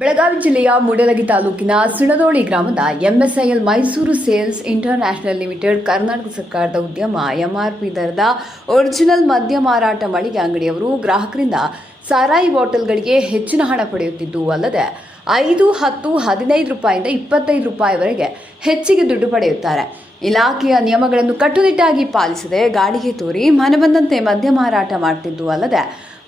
ಬೆಳಗಾವಿ ಜಿಲ್ಲೆಯ ಮೂಡಲಗಿ ತಾಲೂಕಿನ ಸಿಣದೋಳಿ ಗ್ರಾಮದ MSIL Mysuru sales international limited Karnataka ಸರ್ಕಾರದ ಉದ್ಯಮ ಎಂಆರ್ಪಿ ದರದ ಒರಿಜಿನಲ್ ಮದ್ಯ ಮಾರಾಟ ಮಳಿಗೆ ಅಂಗಡಿಯವರು ಗ್ರಾಹಕರಿಂದ ಸಾರಾಯಿ ಬಾಟಲ್ಗಳಿಗೆ ಹೆಚ್ಚಿನ ಹಣ ಪಡೆಯುತ್ತಿದ್ದು ಅಲ್ಲದೆ 5, 10, 15 ರೂಪಾಯಿಂದ 25 ರೂಪಾಯಿವರೆಗೆ ಹೆಚ್ಚಿಗೆ ದುಡ್ಡು ಪಡೆಯುತ್ತಾರೆ. ಇಲಾಖೆಯ ನಿಯಮಗಳನ್ನು ಕಟ್ಟುನಿಟ್ಟಾಗಿ ಪಾಲಿಸದೆ ಗಾಡಿಗೆ ತೋರಿ ಮನೆ ಬಂದಂತೆ ಮದ್ಯ ಮಾರಾಟ ಮಾಡುತ್ತಿದ್ದು ಅಲ್ಲದೆ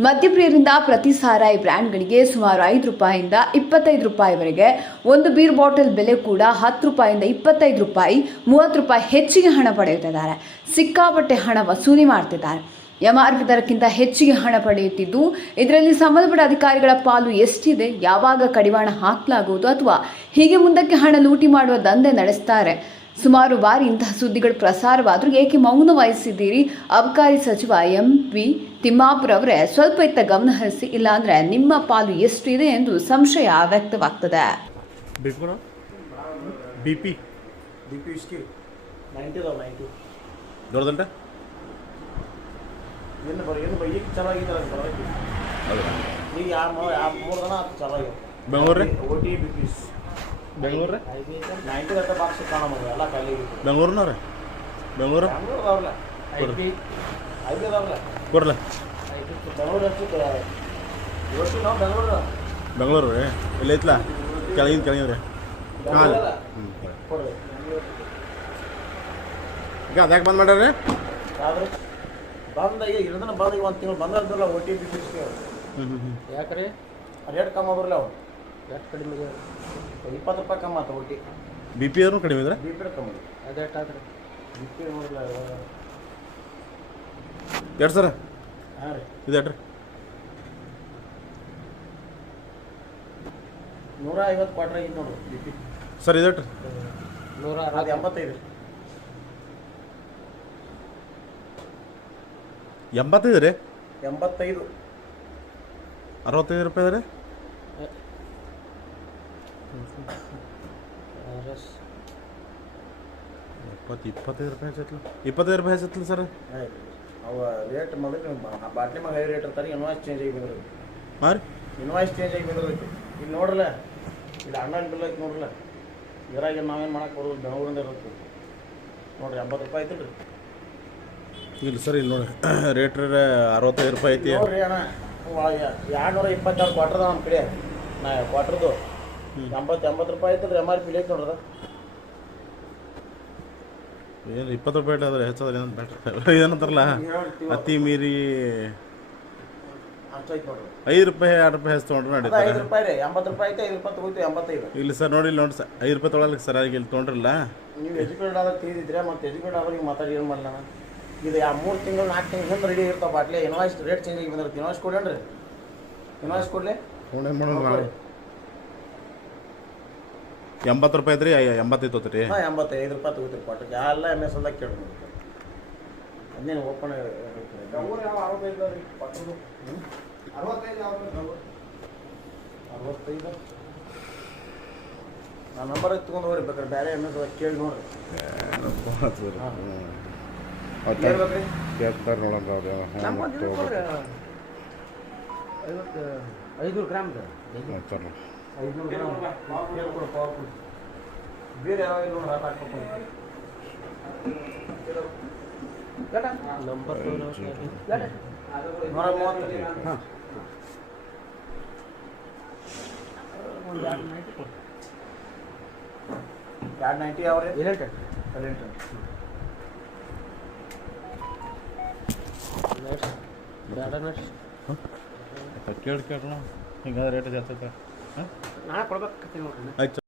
ಮದ್ಯಪ್ರಿಯರಿಂದ ಪ್ರತಿ ಸಾರಾಯಿ ಬ್ರ್ಯಾಂಡ್ಗಳಿಗೆ ಸುಮಾರು 5 ರೂಪಾಯಿಯಿಂದ 25 ರೂಪಾಯಿವರೆಗೆ, ಒಂದು ಬೀರ್ ಬಾಟಲ್ ಬೆಲೆ ಕೂಡ 10 ರೂಪಾಯಿಯಿಂದ 25 ರೂಪಾಯಿ, 30 ರೂಪಾಯಿ ಹೆಚ್ಚಿಗೆ ಹಣ ಪಡೆಯುತ್ತಿದ್ದಾರೆ. ಸಿಕ್ಕಾಪಟ್ಟೆ ಹಣ ವಸೂಲಿ ಮಾಡ್ತಿದ್ದಾರೆ. ಎಂಆರ್ಪಿ ದರಕ್ಕಿಂತ ಹೆಚ್ಚಿಗೆ ಹಣ ಪಡೆಯುತ್ತಿದ್ದು, ಇದರಲ್ಲಿ ಸಂಬಂಧಪಟ್ಟ ಅಧಿಕಾರಿಗಳ ಪಾಲು ಎಷ್ಟಿದೆ, ಯಾವಾಗ ಕಡಿವಾಣ ಹಾಕಲಾಗುವುದು ಅಥವಾ ಹೀಗೆ ಮುಂದಕ್ಕೆ ಹಣ ಲೂಟಿ ಮಾಡುವ ದಂಧೆ ನಡೆಸ್ತಾರೆ. ಸುಮಾರು ಬಾರಿ ಇಂತಹ ಸುದ್ದಿಗಳು ಪ್ರಸಾರವಾದರೂ ಏಕೆ ಮೌನ ವಹಿಸಿದ್ದೀರಿ? ಅಬಕಾರಿ ಸಚಿವ ಎಂಪಿ ತಿಮ್ಮಾಪುರ ಅವರೇ ಸ್ವಲ್ಪ ಇತ್ತ ಗಮನ ಹರಿಸಿ, ಇಲ್ಲಾಂದ್ರೆ ನಿಮ್ಮ ಪಾಲು ಎಷ್ಟಿದೆ ಎಂದು ಸಂಶಯ ವ್ಯಕ್ತವಾಗ್ತದೆ. ಬೆಂಗಳೂರು 90 ಬಾಕ್ಸ್ ಎಲ್ಲ ಖಾಲಿ ಬೆಂಗಳೂರಿನವ್ರೆ ಬೆಂಗಳೂರು ಕೊಡ್ಲ ಬೆಂಗಳೂರು ರೀ ಎಲ್ಲ ಐತ್ಲ ಕೆಳಗಿನ ಹಾಂ ಈಗ ಅದ್ಯಾಕೆ ಬಂದ್ ಮಾಡ್ಯಾರ ಬಂದ ಈಗ ಇರೋದನ್ನ ಬಂದ ಈಗ 1 ತಿಂಗಳು ಬಂದಲ್ಲ OTP ಯಾಕ್ರಿ ರೇಟ್ ಕಮ್ಮಿ ಬರಲ್ಲ ಅವ್ರು ರೇಟ್ ಕಡಿಮೆ 20 ರೂಪಾಯಿ ಕಮ್ಮಿ ಆತ OT BP ಆದ್ರೂ ಕಡಿಮೆ ಇದ್ರೆ BP ಕಮ್ಮಿ ಅದೇ ಆದ್ರೆ BP ನೋಡಲ್ಲ ಎರಡು ಸರ ಹಾಂ ರೀ ಇದೆಟ್ರಿ 150 ಕ್ವಾರ್ಟರ್ ಆಗಿತ್ತು ನೋಡ್ರಿ BP ಸರ್ ಇದೆಟ್ರಿ 185 85 ರೀ 85 65 ರೂಪಾಯಿ ರೀ ಇಪ್ಪತ್ತೈದು ರೂಪಾಯಿ ಹೆಚ್ಚತ್ಲ 25 ರೂಪಾಯಿ ಹೆಚ್ಚತ್ಲ ಸರ್ ಅವ ರೇಟ್ ಮೊದಲು ಬಾಟ್ಲಿ ಮ್ಯಾಗ ಹೈ ರೇಟ್ ಇರ್ತಾರೆ. ಇನ್ವಾಯ್ಸ್ ಚೇಂಜ್ ಆಗಿ ಬಂದಿರೋದು ಹಾಂ ರೀ ಇನ್ವಾಯ್ಸ್ ಚೇಂಜ್ ಆಗಿ ಬಂದಿರೋದು ಇಲ್ಲಿ ನೋಡ್ರಲ್ಲ, ಇಲ್ಲಿ ಆನ್ಲೈನ್ ಬಿಲ್ ಐತೆ ನೋಡ್ರಲ್ಲ, ಇದ್ರಾಗ ನಾವೇನು ಮಾಡಕ್ಕೆ ಬರೋದು ಬೆಂಗಳೂರಿಂದ ಇರುತ್ತೆ ನೋಡ್ರಿ 80 ರೂಪಾಯಿ ಐತಿಲ್ಲ ರೀ. ಇಲ್ಲ ಸರ್ ಇಲ್ಲಿ ನೋಡಿ ರೇಟ್ 65 ರೂಪಾಯಿ ಐತಿ ನೋಡ್ರಿ ಅಣ್ಣ 226 ಕ್ವಾರ್ಟರ್ದ ನಮ್ಮ ಕಡೆ ನಾ ಕ್ವಾರ್ಟರ್ದು 80 ರೂಪಾಯಿ ಐತಲ್ರಿ MRP ಐತೆ ನೋಡ್ರದ ಏನು 20 ರೂಪಾಯಿ ಆದರೆ ಹೆಚ್ಚಾದ್ರೆ ಏನು ಬ್ಯಾಟ್ರಿ ಏನಂತಾರಲ್ಲ ಅತಿ ಮೀರಿ ಅಷ್ಟೈತೆ ನೋಡ್ರಿ 5 ರೂಪಾಯಿ 2 ರೂಪಾಯಿ ಹೆಚ್ಚು ತೊಗೊಂಡ್ರೆ ನಡೀತಾರೆ. 5 ರೂಪಾಯಿ ರೀ 80 ರೂಪಾಯಿ ಐತೆ 5 ರೂಪಾಯಿ ತಗೋತೀವಿ 85 ಇಲ್ಲ ಸರ್ ನೋಡಿ ನೋಡಿ ಸರ್ 5 ರೂಪಾಯಿ ತೊಗೊಳಕ್ಕೆ ಸರ್ ಇಲ್ಲಿ ತೊಗೊಂಡ್ರಲ್ಲ ನೀವು ಎಜುಕೇಟೆಡ್ ಆದಾಗ ತಿಳಿದಿದ್ರೆ ಮತ್ತು ಎಜುಕೇಟೆಡ್ ಆದಾಗ ಮಾತಾಡಿ ಏನು ಮಾಡಲ್ಲ ನಾನು ಇದು 3 ತಿಂಗಳು 4 ತಿಂಗಳು ಹಿಂದೆ ರೆಡಿ ಇರ್ತಾವೆ ಬಾಟ್ಲಿ. ಇನ್ವಾಯ್ಸ್ ರೇಟ್ ಚೇಂಜ್ ಆಗಿ ಬಂದಿರುತ್ತೆ. ಇನ್ವಾಯ್ಸ್ ಕೊಡ್ಲೇನ್ರಿ ಇನ್ವಾಯ್ಸ್ ಕೊಡಲಿ 80 ರೂಪಾಯಿ ಐತ್ರಿ 85 ತೊಗೊತೀರಿ ಹಾಂ 85 ರೂಪಾಯಿ ತಗೋತೀರಿ ಕ್ವಾರ್ಟರ್ಗೆ ಎಲ್ಲ MS ಅಲ್ದಾಗ ಕೇಳಿ ಅದೇನು ಓಪನ್ 65 ನಾನು ನಂಬರ್ ತೊಗೊಂಡು ಹೋಗ್ರಿ ಬೇಕಾದ್ರೆ ಬೇರೆ MS ಅದಾಗ ಕೇಳಿ ನೋಡ್ರಿ ಹೇಳ್ಬೇಕ್ರಿ 500 ಗ್ರಾಮ್ 500 ಗ್ರಾಮ್ ಹೇಳ್ಕೊಡು ಪವರ್ಫುಲ್ ಬೇರೆ ಯಾವ ನೋಡಿ ಹಾಕ್ಬೇಕು ನಂಬರ್ 130 ಹಾಂ 290 ಯಾವ ರೀ ಎಲೆಂಟ್ ಕೇಳಿ ಹಿಂಗಾದ್ರೆ ರೇಟ್ ಜಾಸ್ತಿ ನಾ ಕೊಡ್ಬೇಕು ನೋಡ್ರಿ. ಆಯ್ತು.